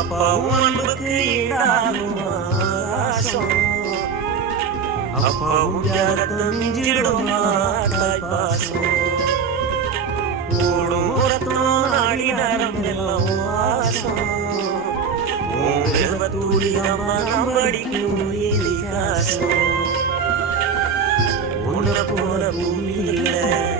அப்பாவும் அன்புக்கு ஈடாகும் ஆசம் அப்பாவும் தியாகத்தை மிஞ்சிடுமா தாய் பாசம் ஓடும் ரத்னம் நாடி நரம் எல்லாம் வாசம் தூளி அம்மா படிக்கும் இதிகாசம் உன்னை போல பூமியில